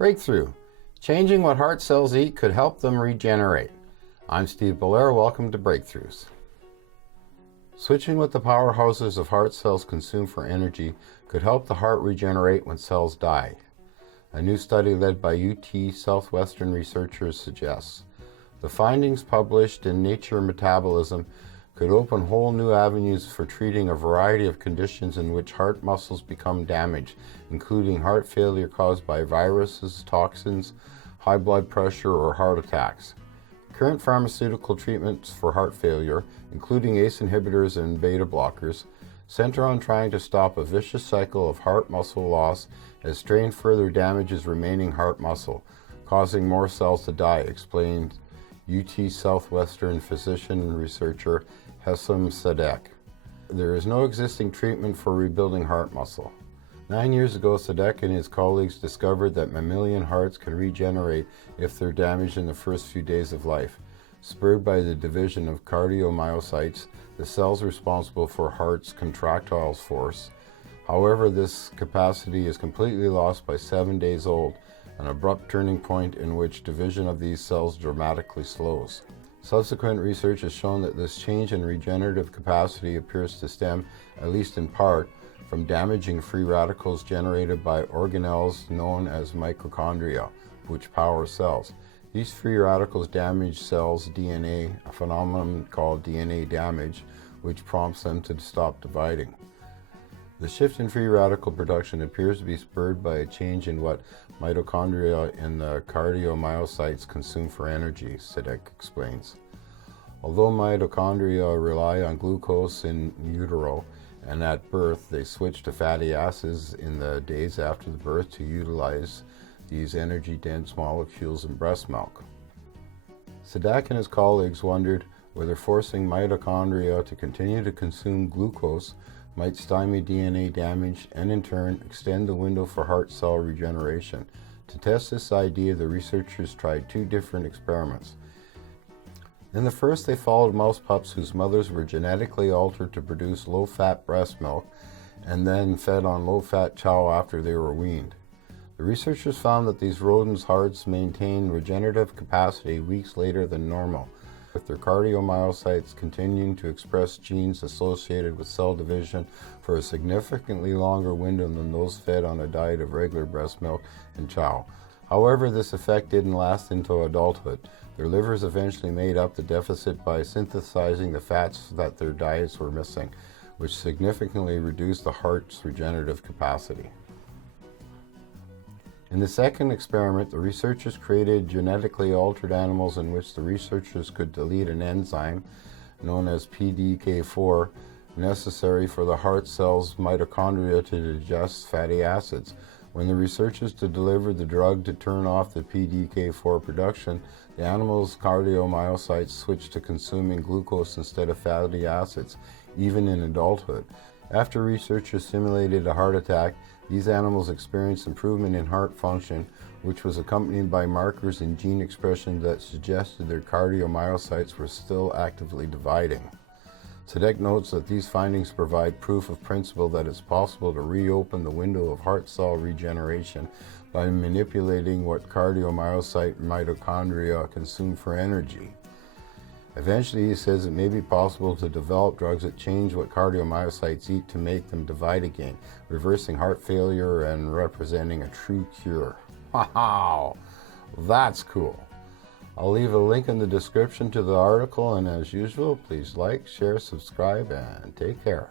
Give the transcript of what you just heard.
Breakthrough. Changing what heart cells eat could help them regenerate. I'm Steve Belair. Welcome to Breakthroughs. Switching what the powerhouses of heart cells consume for energy could help the heart regenerate when cells die. A new study led by UT Southwestern researchers suggests. The findings published in Nature Metabolism could open whole new avenues for treating a variety of conditions in which heart muscles become damaged, including heart failure caused by viruses, toxins, high blood pressure, or heart attacks. Current pharmaceutical treatments for heart failure, including ACE inhibitors and beta blockers, center on trying to stop a vicious cycle of heart muscle loss as strain further damages remaining heart muscle, causing more cells to die, explained UT Southwestern physician and researcher Hessam Sadek. There is no existing treatment for rebuilding heart muscle. 9 years ago, Sadek and his colleagues discovered that mammalian hearts can regenerate if they're damaged in the first few days of life, spurred by the division of cardiomyocytes, the cells responsible for heart's contractile force. However, this capacity is completely lost by 7 days old, an abrupt turning point in which division of these cells dramatically slows. Subsequent research has shown that this change in regenerative capacity appears to stem, at least in part, from damaging free radicals generated by organelles known as mitochondria, which power cells. These free radicals damage cells' DNA, a phenomenon called DNA damage, which prompts them to stop dividing. The shift in free radical production appears to be spurred by a change in what mitochondria in the cardiomyocytes consume for energy, Sadek explains. Although mitochondria rely on glucose in utero, and at birth they switch to fatty acids in the days after the birth to utilize these energy-dense molecules in breast milk. Sadek and his colleagues wondered whether forcing mitochondria to continue to consume glucose might stymie DNA damage and in turn extend the window for heart cell regeneration. To test this idea, the researchers tried two different experiments. In the first, they followed mouse pups whose mothers were genetically altered to produce low-fat breast milk and then fed on low-fat chow after they were weaned. The researchers found that these rodents' hearts maintained regenerative capacity weeks later than normal, with their cardiomyocytes continuing to express genes associated with cell division for a significantly longer window than those fed on a diet of regular breast milk and chow. However, this effect didn't last into adulthood. Their livers eventually made up the deficit by synthesizing the fats that their diets were missing, which significantly reduced the heart's regenerative capacity. In the second experiment, the researchers created genetically altered animals in which the researchers could delete an enzyme known as PDK4 necessary for the heart cell's mitochondria to digest fatty acids. When the researchers delivered the drug to turn off the PDK4 production, the animal's cardiomyocytes switched to consuming glucose instead of fatty acids, even in adulthood. After researchers simulated a heart attack, these animals experienced improvement in heart function, which was accompanied by markers in gene expression that suggested their cardiomyocytes were still actively dividing. Sadek notes that these findings provide proof of principle that it's possible to reopen the window of heart cell regeneration by manipulating what cardiomyocyte mitochondria consume for energy. Eventually, he says it may be possible to develop drugs that change what cardiomyocytes eat to make them divide again, reversing heart failure and representing a true cure. Wow, that's cool. I'll leave a link in the description to the article, and as usual, please like, share, subscribe, and take care.